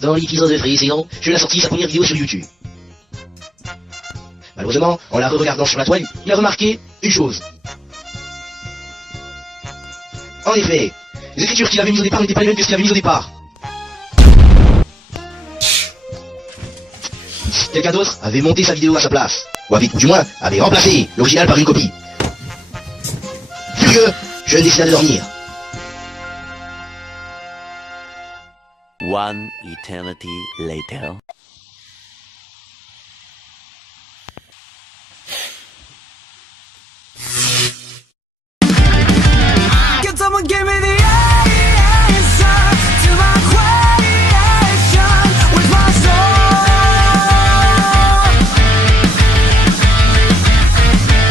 Dans l'épisode précédent, je l'ai sorti sa première vidéo sur YouTube. Malheureusement, en la re-regardant sur la toile, il a remarqué une chose. En effet, les écritures qu'il avait mises au départ n'étaient pas les mêmes que ce qu'il avait mis au départ. Quelqu'un d'autre avait monté sa vidéo à sa place, ou du moins, avait remplacé l'original par une copie. Furieux, je décida de dormir. One eternity later. Can someone give me the answer to my question? Where's my soul?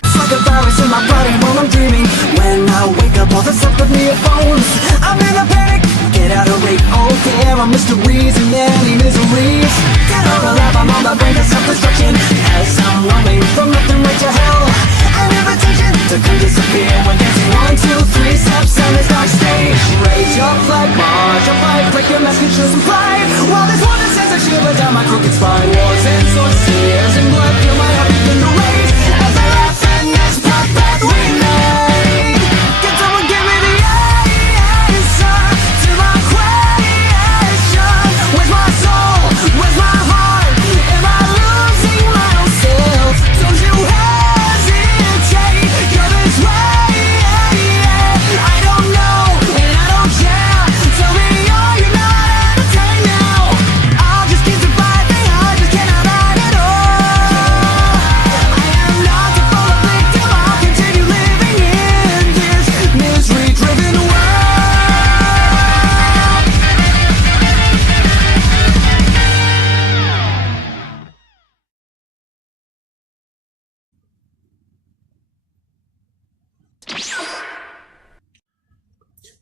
It's like a virus in my body while I'm dreaming. When I wake up, all that's left of me are bones. I'm in a panic. Get out of rate, oh there are mysteries and many miseries. Dead or alive, I'm on the brink of self-destruction as I'm roaming from nothing right to hell. An invitation to come disappear when dancing 1, 2, 3 steps on this dark stage. Raise your flag, march your flag, break your mask and show some pride. While this one that sends a shiver down my crooked spine. Wars and swords, tears and blood, feel my heart begin to rage as I laugh and this path that we made. Can someone give me the answer to my question? Where's my soul? Where's my heart? Am I losing my own self? Don't you hesitate, you're this way. I don't know and I don't care. Tell me are you not entertained now? I'll just keep surviving, I just cannot hide it all. I am not the full victim, I'll continue living in this misery-driven world.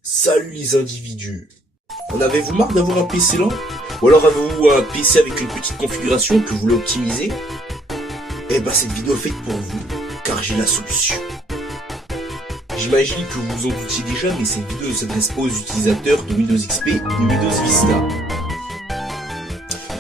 Salut les individus. En avez-vous marre d'avoir un PC lent? Ou alors avez-vous un PC avec une petite configuration que vous voulez optimiser? Eh ben cette vidéo est faite pour vous, car j'ai la solution. J'imagine que vous vous en doutiez déjà, mais cette vidéo ne s'adresse pas aux utilisateurs de Windows XP et Windows Vista.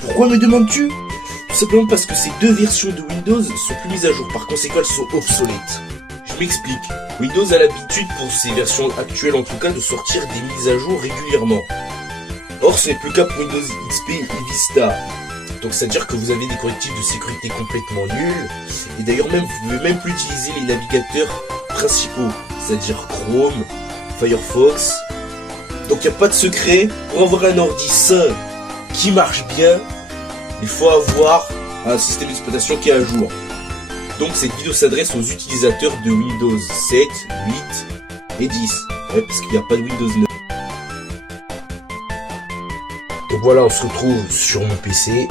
Pourquoi me demandes-tu? Tout simplement parce que ces deux versions de Windows sont plus mises à jour, par conséquent elles sont obsolètes. Je m'explique. Windows a l'habitude, pour ses versions actuelles en tout cas, de sortir des mises à jour régulièrement. Or, ce n'est plus le cas pour Windows XP et Vista. Donc, c'est-à-dire que vous avez des correctifs de sécurité complètement nuls. Et d'ailleurs, même, vous ne pouvez même plus utiliser les navigateurs principaux. C'est-à-dire Chrome, Firefox. Donc, il n'y a pas de secret. Pour avoir un ordi sain qui marche bien, il faut avoir un système d'exploitation qui est à jour. Donc cette vidéo s'adresse aux utilisateurs de Windows 7, 8 et 10. Ouais, parce qu'il n'y a pas de Windows 9. Donc voilà, on se retrouve sur mon PC.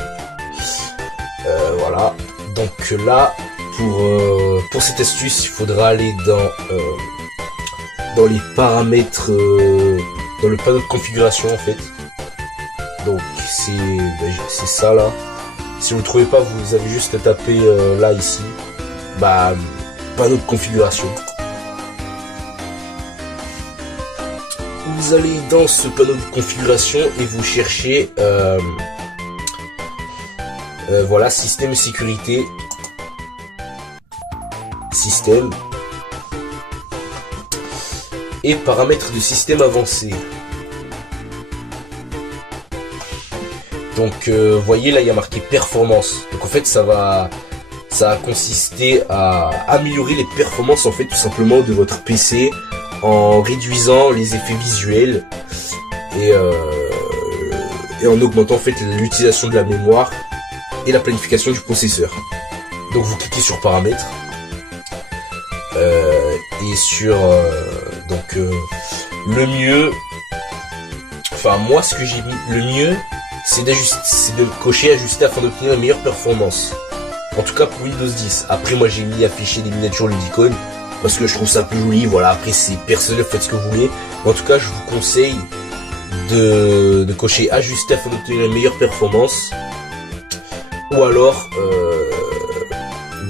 Voilà. Donc là, pour cette astuce, il faudra aller dans les paramètres, dans le panneau de configuration en fait. Donc c'est ça là. Si vous ne trouvez pas, vous avez juste à taper là ici. Panneau de configuration. Vous allez dans ce panneau de configuration et vous cherchez voilà, système sécurité, système et paramètres de système avancé. Donc voyez là, il y a marqué performance. Donc en fait ça va consister à améliorer les performances en fait tout simplement de votre PC en réduisant les effets visuels et en augmentant en fait l'utilisation de la mémoire et la planification du processeur. Donc vous cliquez sur paramètres et sur le mieux, enfin moi ce que j'ai mis, le mieux c'est de cocher ajuster afin d'obtenir une meilleure performance. En tout cas pour Windows 10. Après moi j'ai mis afficher des miniatures Ludicon parce que je trouve ça plus joli. Voilà, après c'est personnel, faites ce que vous voulez. Mais en tout cas je vous conseille de cocher ajuster afin d'obtenir une meilleure performance. Ou alors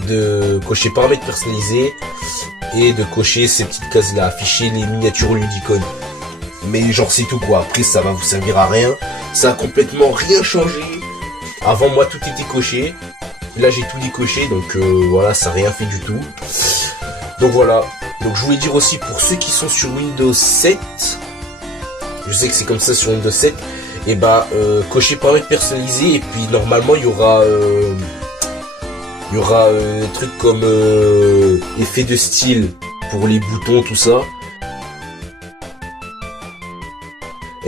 de cocher paramètres personnalisés et de cocher ces petites cases là, afficher les miniatures Ludicon. Mais genre c'est tout quoi, après ça va vous servir à rien. ça a complètement rien changé. Avant moi tout était coché, là j'ai tout décoché, donc voilà, ça n'a rien fait du tout. Donc voilà, donc je voulais dire aussi pour ceux qui sont sur Windows 7, je sais que c'est comme ça sur Windows 7, et bah cocher paramètres personnalisés, et puis normalement il y aura des trucs comme effet de style pour les boutons, tout ça.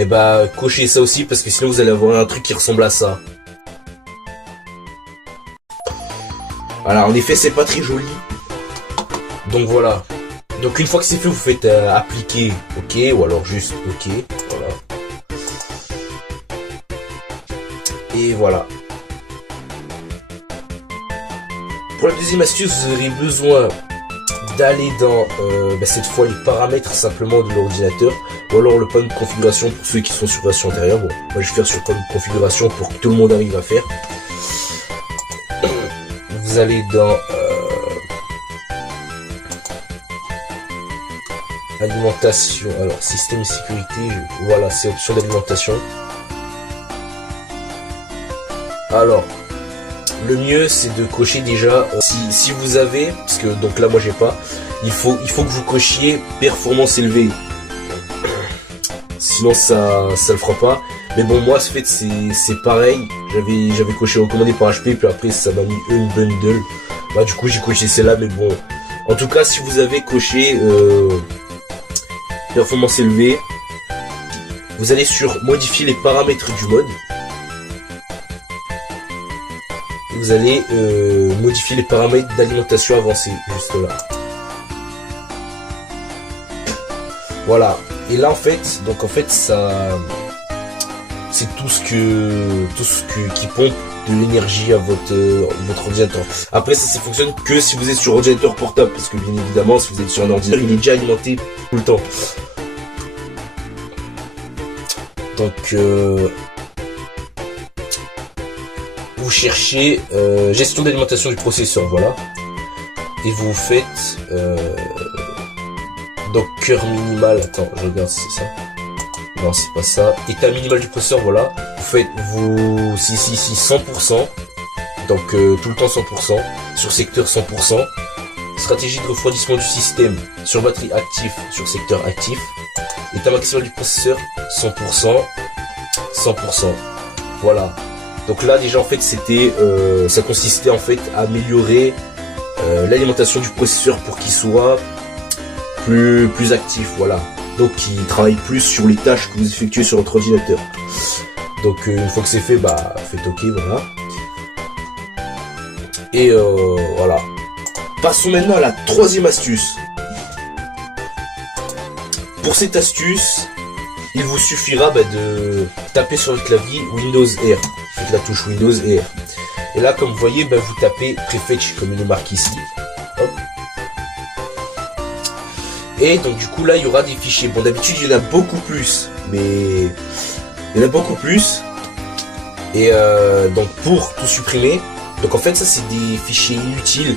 Et bah cochez ça aussi, parce que sinon vous allez avoir un truc qui ressemble à ça. Voilà, en effet c'est pas très joli. Donc voilà. Donc une fois que c'est fait, vous faites appliquer OK, ou alors juste OK. Voilà. Et voilà. Pour la deuxième astuce, vous aurez besoin d'aller dans cette fois les paramètres simplement de l'ordinateur, ou alors le panneau de configuration pour ceux qui sont sur version antérieure. Bon, moi je vais faire sur le panneau de configuration pour que tout le monde arrive à faire. Vous allez dans alimentation, alors système et sécurité, voilà, c'est option d'alimentation. Alors le mieux c'est de cocher déjà si vous avez, parce que donc là moi j'ai pas, il faut que vous cochiez performance élevée, sinon ça le fera pas. Mais bon, moi en fait c'est pareil, j'avais coché recommandé par HP, puis après ça m'a mis une bundle, bah du coup j'ai coché celle-là. Mais bon, en tout cas si vous avez coché performance élevée, vous allez sur modifier les paramètres du mode. Vous allez modifier les paramètres d'alimentation avancée, juste là. Voilà. Et là en fait, ça, c'est tout ce qui pompe de l'énergie à votre ordinateur. Après ça fonctionne que si vous êtes sur ordinateur portable, parce que bien évidemment si vous êtes sur un ordinateur, il est déjà alimenté tout le temps. Donc vous cherchez gestion d'alimentation du processeur, voilà, et vous faites donc cœur minimal, attends je regarde si c'est ça, non c'est pas ça, état minimal du processeur, voilà, vous faites si 100%, donc tout le temps 100%, sur secteur 100%, stratégie de refroidissement du système, sur batterie actif, sur secteur actif, état maximal du processeur 100%, voilà. Donc là déjà en fait c'était ça consistait en fait à améliorer l'alimentation du processeur pour qu'il soit plus actif, voilà. Donc il travaille plus sur les tâches que vous effectuez sur votre ordinateur. Donc une fois que c'est fait, bah faites OK, voilà. Et voilà. Passons maintenant à la troisième astuce. Pour cette astuce, il vous suffira de taper sur le clavier Windows R. Faites la touche Windows et R. Et là, comme vous voyez, vous tapez Prefetch comme il est marqué ici. Hop. Et donc du coup là, il y aura des fichiers. Bon, d'habitude, il y en a beaucoup plus. Mais il y en a beaucoup plus. Et donc pour tout supprimer, donc en fait ça c'est des fichiers inutiles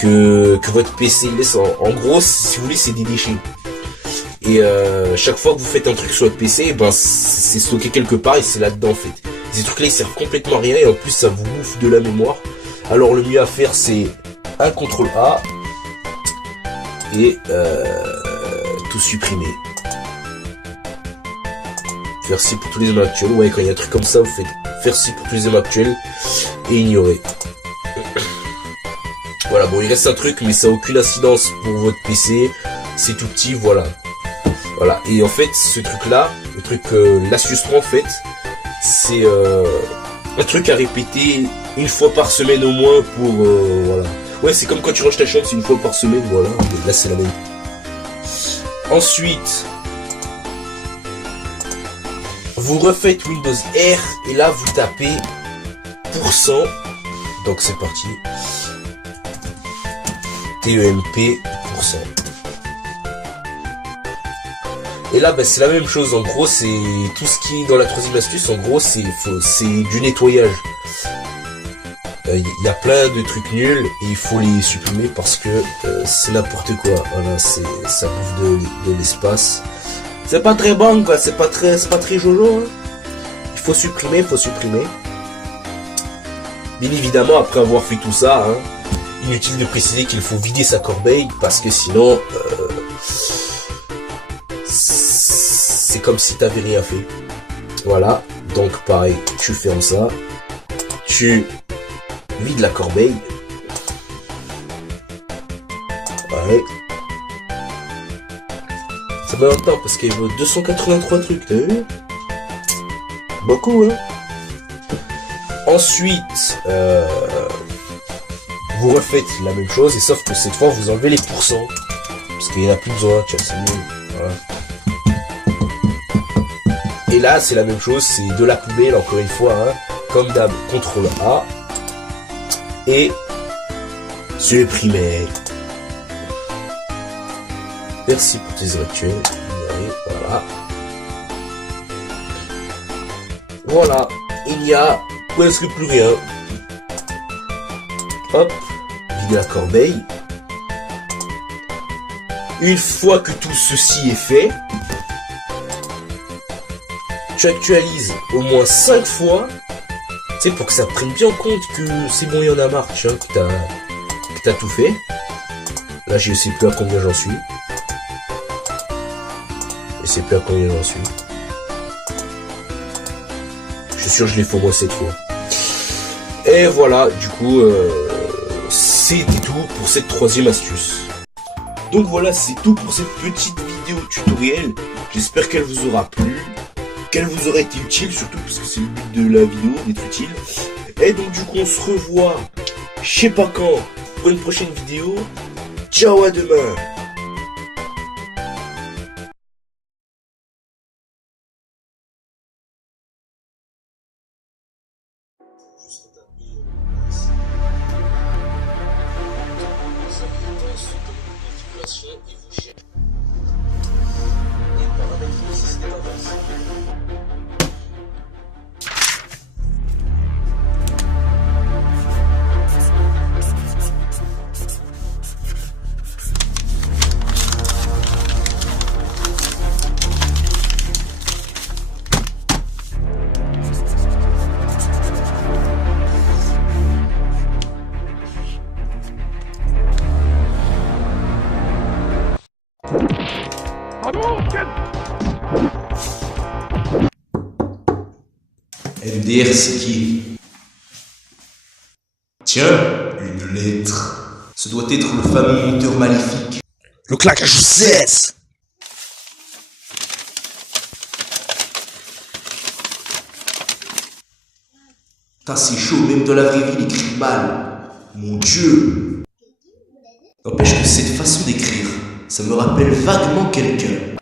que votre PC laisse. En gros, si vous voulez, c'est des déchets. Et chaque fois que vous faites un truc sur votre PC, c'est stocké quelque part et c'est là-dedans en fait. Ces trucs là ils servent complètement à rien et en plus ça vous bouffe de la mémoire. Alors le mieux à faire c'est un CTRL A et tout supprimer. Faire ci pour tous les hommes actuels. Ouais, quand il y a un truc comme ça, vous faites faire ci pour tous les hommes actuels et ignorer. Voilà, bon il reste un truc mais ça n'a aucune incidence pour votre PC. C'est tout petit, voilà. Voilà, et en fait ce truc là, le truc l'astuce 3 en fait, c'est un truc à répéter une fois par semaine au moins pour voilà. Ouais, c'est comme quand tu ranges ta chambre, c'est une fois par semaine, voilà. Mais là c'est la même. Ensuite, vous refaites Windows R et là vous tapez %. Donc c'est parti. TEMP %. Et là, c'est la même chose. En gros, c'est tout ce qui est dans la troisième astuce. En gros, c'est du nettoyage. Il y a plein de trucs nuls et il faut les supprimer parce que c'est n'importe quoi. Voilà, ça bouffe de l'espace. C'est pas très bon, quoi. C'est pas très jojo. Hein. faut supprimer. Bien évidemment, après avoir fait tout ça, hein, inutile de préciser qu'il faut vider sa corbeille, parce que sinon, c'est comme si t'avais rien fait. Voilà, donc pareil, tu fermes ça, tu vides la corbeille. Ouais. Ça va longtemps parce qu'il vaut 283 trucs, t'as vu? Beaucoup, hein. Ensuite, vous refaites la même chose, et sauf que cette fois vous enlevez les pourcents. Parce qu'il n'y en a plus besoin, tiens, c'est mieux. Voilà. Et là, c'est la même chose, c'est de la poubelle, encore une fois, hein. Comme d'hab, CTRL A. Et supprimer. Merci pour tes rituels. Voilà. Voilà. Il n'y a presque plus rien. Hop. Vider la corbeille. Une fois que tout ceci est fait, tu actualises au moins 5 fois. Tu sais, pour que ça prenne bien compte que c'est bon, il y en a marre, tu vois, que t'as tout fait. Là, je sais plus à combien j'en suis. Je sais plus à combien j'en suis. Je suis sûr que je l'ai fait au moins 7 fois. Et voilà, du coup, c'était tout pour cette troisième astuce. Donc voilà, c'est tout pour cette petite vidéo tutoriel. J'espère qu'elle vous aura plu, qu'elle vous aura été utile, surtout parce que c'est le but de la vidéo, d'être utile. Et donc du coup, on se revoit, je sais pas quand, pour une prochaine vidéo. Ciao, à demain. MDR, c'est qui? Tiens, une lettre. Ce doit être le fameux monteur maléfique. Le claquage au 16. Putain, c'est chaud, même dans la vraie vie, il écrit mal. Mon Dieu. N'empêche que cette façon d'écrire, ça me rappelle vaguement quelqu'un.